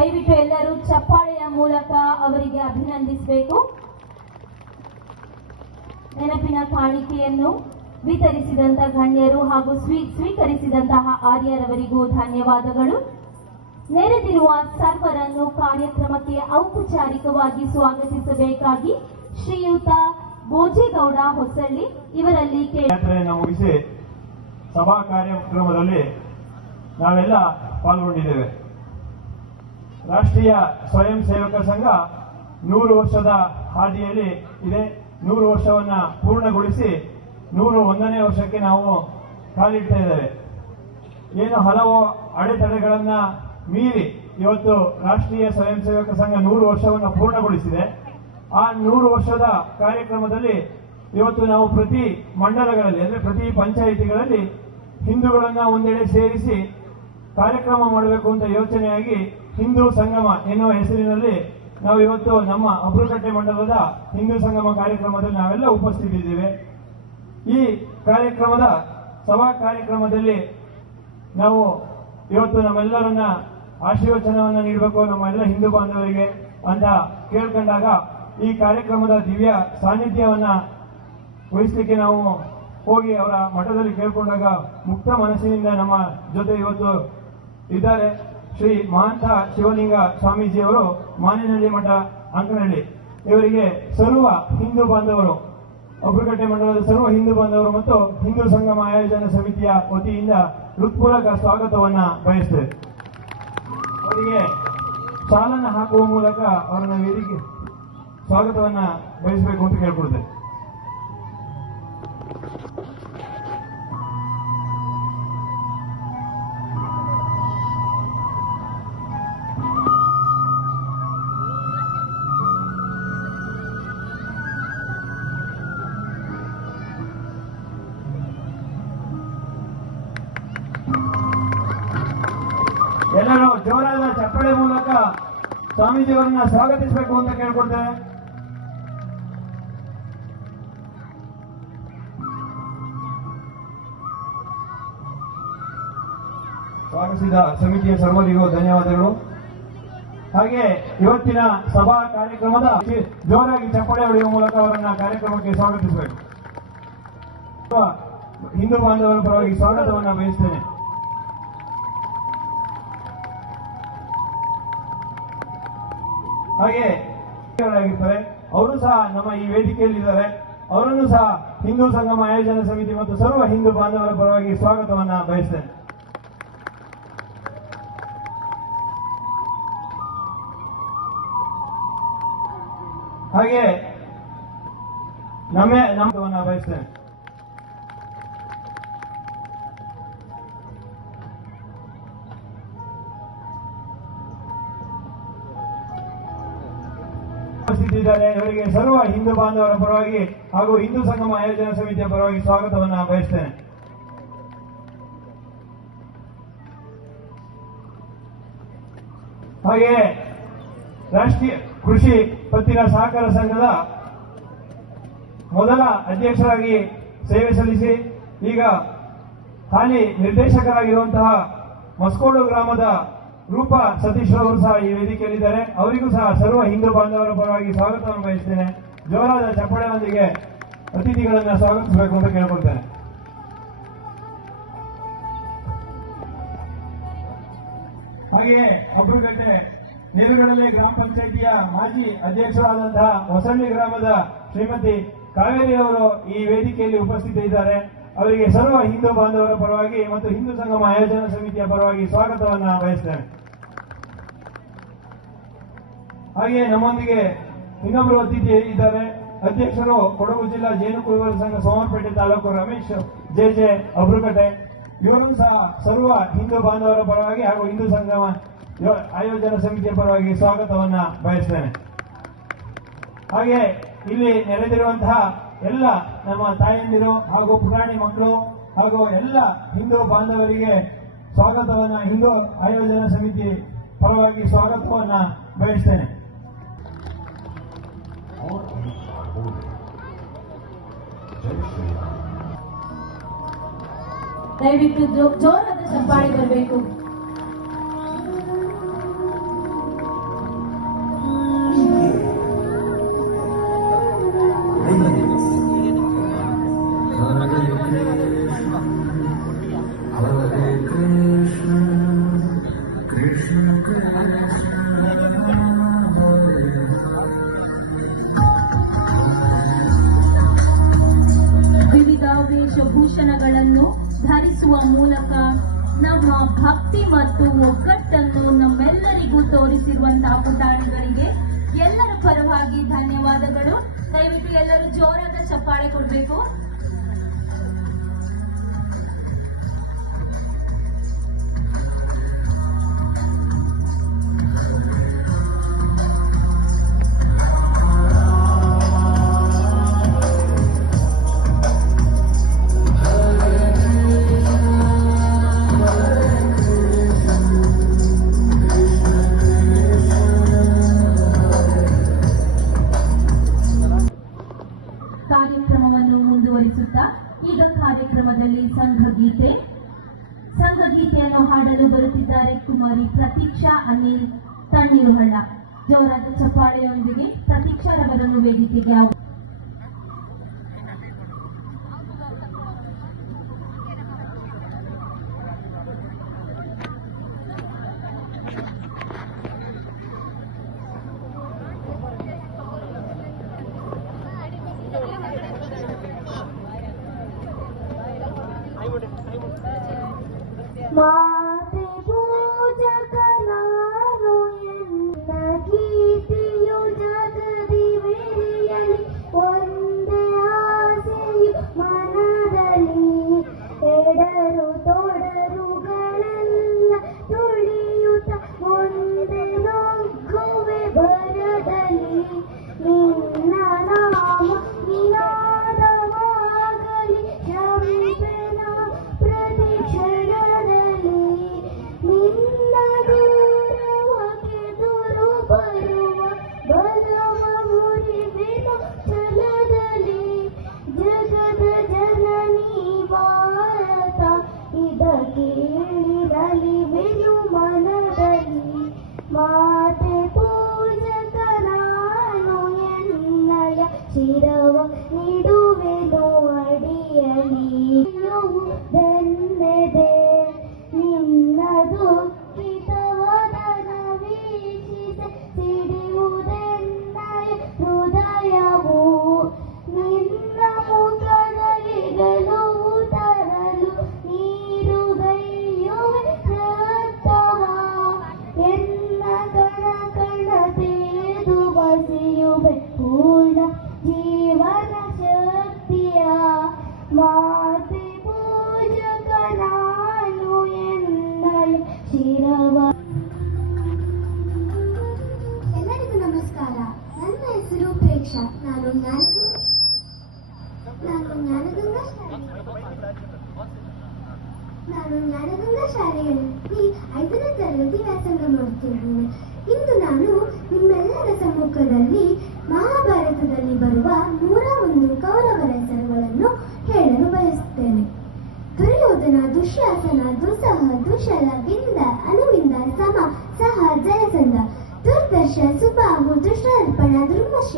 ದಯವಿಟ್ಟು ಎಲ್ಲರೂ ಚಪ್ಪಾಳೆಯ ಮೂಲಕ ಅವರಿಗೆ ಅಭಿನಂದಿಸಬೇಕು. ನೆನಪಿನ ಕಾಣಿಕೆಯನ್ನು ವಿತರಿಸಿದಂತಹ ಗಣ್ಯರು ಹಾಗೂ ಸ್ವೀಕರಿಸಿದಂತಹ ಆರ್ಯರವರಿಗೂ ಧನ್ಯವಾದಗಳು. ನೆರೆದಿರುವ ಸರ್ವರನ್ನು ಕಾರ್ಯಕ್ರಮಕ್ಕೆ ಔಪಚಾರಿಕವಾಗಿ ಸ್ವಾಗತಿಸಬೇಕಾಗಿ ಶ್ರೀಯುತ ಬೋಜೇಗೌಡ ಹೊಸಳ್ಳಿ ಇವರಲ್ಲಿ ಮುಗಿಸಿ ಸಭಾ ಕಾರ್ಯಕ್ರಮದಲ್ಲಿ ನಾವೆಲ್ಲ ಪಾಲ್ಗೊಂಡಿದ್ದೇವೆ. ರಾಷ್ಟ್ರೀಯ ಸ್ವಯಂ ಸೇವಕ ಸಂಘ 100 ವರ್ಷದ ಹಾದಿಯಲ್ಲಿ ಇದೆ. 100 ವರ್ಷವನ್ನ ಪೂರ್ಣಗೊಳಿಸಿ 101ನೇ ವರ್ಷಕ್ಕೆ ನಾವು ಕಾಲಿಡ್ತಾ ಇದ್ದೇವೆ. ಏನು ಹಲವು ಅಡೆತಡೆಗಳನ್ನ ಮೀರಿ ಇವತ್ತು ರಾಷ್ಟ್ರೀಯ ಸ್ವಯಂ ಸೇವಕ ಸಂಘ 100 ವರ್ಷವನ್ನು ಪೂರ್ಣಗೊಳಿಸಿದೆ. ಆ 100 ವರ್ಷದ ಕಾರ್ಯಕ್ರಮದಲ್ಲಿ ಇವತ್ತು ನಾವು ಪ್ರತಿ ಮಂಡಲಗಳಲ್ಲಿ ಅಂದ್ರೆ ಪ್ರತಿ ಪಂಚಾಯಿತಿಗಳಲ್ಲಿ ಹಿಂದೂಗಳನ್ನ ಒಂದೆಡೆ ಸೇರಿಸಿ ಕಾರ್ಯಕ್ರಮ ಮಾಡಬೇಕು ಅಂತ ಯೋಚನೆಯಾಗಿ ಹಿಂದೂ ಸಂಗಮ ಎನ್ನುವ ಹೆಸರಿನಲ್ಲಿ ನಾವು ಇವತ್ತು ನಮ್ಮ ಅಬ್ರುಕಟ್ಟೆ ಮಂಡಲದ ಹಿಂದೂ ಸಂಗಮ ಕಾರ್ಯಕ್ರಮದಲ್ಲಿ ನಾವೆಲ್ಲ ಉಪಸ್ಥಿತಿದ್ದೇವೆ. ಈ ಕಾರ್ಯಕ್ರಮದ ಸಭಾ ಕಾರ್ಯಕ್ರಮದಲ್ಲಿ ನಾವು ಇವತ್ತು ನಮ್ಮೆಲ್ಲರನ್ನ ಆಶೀರ್ವಚನವನ್ನು ನೀಡಬೇಕು ನಮ್ಮೆಲ್ಲ ಹಿಂದೂ ಬಾಂಧವರಿಗೆ ಅಂತ ಕೇಳ್ಕೊಂಡಾಗ ಈ ಕಾರ್ಯಕ್ರಮದ ದಿವ್ಯ ಸಾನ್ನಿಧ್ಯವನ್ನ ವಹಿಸಲಿಕ್ಕೆ ನಾವು ಹೋಗಿ ಅವರ ಮಠದಲ್ಲಿ ಕೇಳ್ಕೊಂಡಾಗ ಮುಕ್ತ ಮನಸ್ಸಿನಿಂದ ನಮ್ಮ ಜೊತೆ ಇವತ್ತು ಇದ್ದಾರೆ ಶ್ರೀ ಮಹಾಂತ ಶಿವಲಿಂಗ ಸ್ವಾಮೀಜಿಯವರು, ಮಾನೇನಹಳ್ಳಿ ಮಠ ಅಂಕನಹಳ್ಳಿ. ಇವರಿಗೆ ಸರ್ವ ಹಿಂದೂ ಬಾಂಧವರು, ಅಬ್ರುಕಟ್ಟೆ ಮಂಡಲದ ಸರ್ವ ಹಿಂದೂ ಬಾಂಧವರು ಮತ್ತು ಹಿಂದೂ ಸಂಗಮ ಆಯೋಜನಾ ಸಮಿತಿಯ ವತಿಯಿಂದ ಹೃತ್ಪೂರ್ವಕ ಸ್ವಾಗತವನ್ನ ಬಯಸ್ತೇವೆ. ಅವರಿಗೆ ಚಾಲನ ಹಾಕುವ ಮೂಲಕ ಅವರನ್ನ ವೇದಿಕೆ ಸ್ವಾಗತವನ್ನ ಬಯಸಬೇಕು ಅಂತ ಕೇಳ್ಕೊಳ್ತೇವೆ. ಎಲ್ಲರೂ ಜೋರಾದ ಚಪ್ಪಳೆ ಮೂಲಕ ಸ್ವಾಮೀಜಿಯವರನ್ನ ಸ್ವಾಗತಿಸಬೇಕು ಅಂತ ಕೇಳ್ಕೊಳ್ತೇವೆ. ಸ್ವಾಗತಿಸಿದ ಸಮಿತಿಯ ಸರ್ವರಿಗೂ ಧನ್ಯವಾದಗಳು. ಹಾಗೆ ಇವತ್ತಿನ ಸಭಾ ಕಾರ್ಯಕ್ರಮದ ಜೋರಾಗಿ ಚಪ್ಪಳೆ ಹೊಡೆಯುವ ಮೂಲಕ ಅವರನ್ನ ಕಾರ್ಯಕ್ರಮಕ್ಕೆ ಸ್ವಾಗತಿಸಬೇಕು. ಹಿಂದೂ ಬಾಂಧವರ ಪರವಾಗಿ ಸ್ವಾಗತವನ್ನ ಬಯಸ್ತೇನೆ. ಹಾಗೆ ಆಗಿರ್ತಾರೆ, ಅವರು ಸಹ ನಮ್ಮ ಈ ವೇದಿಕೆಯಲ್ಲಿದ್ದಾರೆ. ಅವರನ್ನು ಸಹ ಹಿಂದೂ ಸಂಗಮ ಆಯೋಜನಾ ಸಮಿತಿ ಮತ್ತು ಸರ್ವ ಹಿಂದೂ ಬಾಂಧವರ ಪರವಾಗಿ ಸ್ವಾಗತವನ್ನ ಬಯಸ್ತೇನೆ. ಹಾಗೆ ನಮ್ಮನ್ನ ಬಯಸ್ತೇನೆ. ಉಪಸ್ಥಿತಿದ್ದಾರೆ. ಇವರಿಗೆ ಸರ್ವ ಹಿಂದೂ ಬಾಂಧವರ ಪರವಾಗಿ ಹಾಗೂ ಹಿಂದೂ ಸಂಗಮ ಆಯೋಜನಾ ಸಮಿತಿಯ ಪರವಾಗಿ ಸ್ವಾಗತವನ್ನ ಬಯಸ್ತೇನೆ. ಹಾಗೆಯೇ ರಾಷ್ಟ್ರೀಯ ಕೃಷಿ ಪತ್ತಿನ ಸಹಕಾರ ಸಂಘದ ಮೊದಲ ಅಧ್ಯಕ್ಷರಾಗಿ ಸೇವೆ ಸಲ್ಲಿಸಿ ಈಗ ಹಾಲಿ ನಿರ್ದೇಶಕರಾಗಿರುವಂತಹ ಮಸ್ಕೋಡು ಗ್ರಾಮದ ರೂಪಾ ಸತೀಶ್ ಅವರು ಸಹ ಈ ವೇದಿಕೆಯಲ್ಲಿದ್ದಾರೆ. ಅವರಿಗೂ ಸಹ ಸರ್ವ ಹಿಂದೂ ಬಾಂಧವರ ಪರವಾಗಿ ಸ್ವಾಗತವನ್ನು ಬಯಸ್ತೇನೆ. ಜೋರಾದ ಚಪ್ಪಳೆಯೊಂದಿಗೆ ಅತಿಥಿಗಳನ್ನ ಸ್ವಾಗತಿಸಬೇಕು ಅಂತ ಕೇಳ್ಕೊಳ್ತೇನೆ. ಹಾಗೆಯೇ ಅಬ್ರುಕಟ್ಟೆ ನೀರುಗಡಲೆ ಗ್ರಾಮ ಪಂಚಾಯಿತಿಯ ಮಾಜಿ ಅಧ್ಯಕ್ಷರಾದಂತಹ ಹೊಸಳ್ಳಿ ಗ್ರಾಮದ ಶ್ರೀಮತಿ ಕಾವೇರಿ ಅವರು ಈ ವೇದಿಕೆಯಲ್ಲಿ ಉಪಸ್ಥಿತರಿದ್ದಾರೆ. ಅವರಿಗೆ ಸರ್ವ ಹಿಂದೂ ಬಾಂಧವರ ಪರವಾಗಿ ಮತ್ತು ಹಿಂದೂ ಸಂಗಮ ಆಯೋಜನಾ ಸಮಿತಿಯ ಪರವಾಗಿ ಸ್ವಾಗತವನ್ನ ಬಯಸ್ತೇನೆ. ಹಾಗೆಯೇ ನಮ್ಮೊಂದಿಗೆ ಇನ್ನೊಬ್ಬರು ಅತಿಥಿ ಇದ್ದಾರೆ. ಅಧ್ಯಕ್ಷರು ಕೊಡಗು ಜಿಲ್ಲಾ ಜೇನು ಕುರುಬರ ಸಂಘ ಸೋಮವಾರಪೇಟೆ ತಾಲೂಕು ರಮೇಶ್ ಜೆ ಅಬ್ರುಕಟ್ಟೆ. ಇವರನ್ನು ಸಹ ಸರ್ವ ಹಿಂದೂ ಬಾಂಧವರ ಪರವಾಗಿ ಹಾಗೂ ಹಿಂದೂ ಸಂಗಮ ಆಯೋಜನಾ ಸಮಿತಿಯ ಪರವಾಗಿ ಸ್ವಾಗತವನ್ನ ಬಯಸ್ತೇನೆ. ಹಾಗೆ ಇಲ್ಲಿ ನೆರೆದಿರುವಂತಹ ಎಲ್ಲ ನಮ್ಮ ತಾಯಂದಿರು ಹಾಗೂ ಪುರಾಣಿ ಮಕ್ಕಳು ಹಾಗೂ ಎಲ್ಲ ಹಿಂದೂ ಬಾಂಧವರಿಗೆ ಸ್ವಾಗತವನ್ನ ಹಿಂದೂ ಆಯೋಜನಾ ಸಮಿತಿ ಪರವಾಗಿ ಸ್ವಾಗತವನ್ನ ಬಯಸ್ತೇನೆ. ದಯವಿಟ್ಟು ಜೋರಾದ ಚಪ್ಪಾಳೆ ಬರಬೇಕು. ಧರಿಸುವ ಮೂಲಕ ನಮ್ಮ ಭಕ್ತಿ ಮತ್ತು ಒಗ್ಗಟ್ಟನ್ನು ನಮ್ಮೆಲ್ಲರಿಗೂ ತೋರಿಸಿರುವಂತಹ ಪುಟಾಣಿಗಳಿಗೆ ಎಲ್ಲರ ಪರವಾಗಿ ಧನ್ಯವಾದಗಳು. ದಯವಿಟ್ಟು ಎಲ್ಲರೂ ಜೋರಾದ ಚಪ್ಪಾಳೆ ಕೊಡಬೇಕು. ಕಾರ್ಯಕ್ರಮವನ್ನು ಮುಂದುವರಿಸುತ್ತಾ ಈಗ ಕಾರ್ಯಕ್ರಮದಲ್ಲಿ ಸಂಘಗೀತೆಯನ್ನು ಹಾಡಲು ಬರುತ್ತಿದ್ದಾರೆ ಕುಮಾರಿ ಪ್ರತೀಕ್ಷಾ ಅನಿಲ್ ತಣ್ಣೀರುಹಳ್ಳ. ಜೋರಾದ ಚಪ್ಪಾಳೆಯೊಂದಿಗೆ ಪ್ರತೀಕ್ಷಾರವರನ್ನು ವೇದಿಕೆಗೆ ಮಾತೆ ಪೂಜಕ ನಾನು ಎನ್ನ ಕೀರ್ತಿಯು ಜಗದಿ ಮೆರೆಯಲಿ, ಒಂದೇ ಆಸೆಯು ಮನದಲ್ಲಿ, ಎಡರು ತೊಡರುಗಳೆಲ್ಲ ತುಳಿಯುತ್ತ ಒಂದೇ ನುಗ್ಗುವೆ ಬರದಲ್ಲಿ, ನಿನ್ನ ನಾಮ ನಿನಾದವಾಗಲಿ ಶಂಪೆನ ಪ್ರತಿ ಕ್ಷಣದಲ್ಲಿ, ನಿನ್ನ ದೂರವಕ್ಕೆ ದುರು ಬರುವ ಬಲವ ಮುರಿವೆನ ಛಲದಲ್ಲಿ, ಜಗದ ಜನನಿ ಭಾರತ ಇದಕ್ಕೆ ಇಳಿರಲಿವೆನು ಮನದಲ್ಲಿ, ಮಾತೆ ಪೂಜಕ ನಾನು ಎನ್ನಯ ಶಿರವ ನಿಡುವೆನು ಅಡಿಯಲಿ, ಧನ್ಯದೆ ನಿನ್ನ ದುಃಖಿತವದನ ವೀಕ್ಷಿಸಿ ಸಿಡಿಯುವುದೆನ್ನಯ ಹೃದಯವು, ನಿನ್ನ ಮುಖದಲ್ಲಿ ಗೆಲುವು ತರಲು ನೀರುಗೈಯುವೆ ರಕ್ತವ, ಎನ್ನ ಕಣ ಕಣ ತೆರೆದು ಬಸಿಯುವೆ ಪೂರ್ಣ ಜೀವನ ಶಕ್ತಿಯ, ಮಾತೆ ಪೂಜಕ ನಾನು ಎನ್ನಯ ಶಿರವ. ಎಲ್ಲರಿಗೂ ನಮಸ್ಕಾರ. ನನ್ನ ಹೆಸರು ಪ್ರೇಕ್ಷಾ. ನಾನು ಜ್ಞಾನಗಂಗಾ ಶಾಲೆಯಲ್ಲಿ 5ನೇ ತರಗತಿ ವ್ಯಾಸಂಗ ಮಾಡುತ್ತಿದ್ದೇನೆ. ಇಂದು ನಾನು ನಿಮ್ಮೆಲ್ಲರ ಸಮ್ಮುಖದಲ್ಲಿ ಮಹಾಭಾರತದಲ್ಲಿ ಬರುವ 101 ಕೌರವರ ಹೆಸರುಗಳನ್ನು ಹೇಳಲು ಬಯಸುತ್ತೇನೆ. ದುರ್ಯೋಧನ, ದುಶ್ಯಾಸನ, ದುಸ್ಸಹ, ದುಶ್ಶಲ, ವಿಂದ, ಅನುವಿಂದ, ಸಮ, ಸಹ, ಜಯಸಂಧ, ದುರ್ದರ್ಶ, ಸುಬಾಹು, ದುಷ್ಟಾರ್ಪಣ, ದುರ್ಮಶ.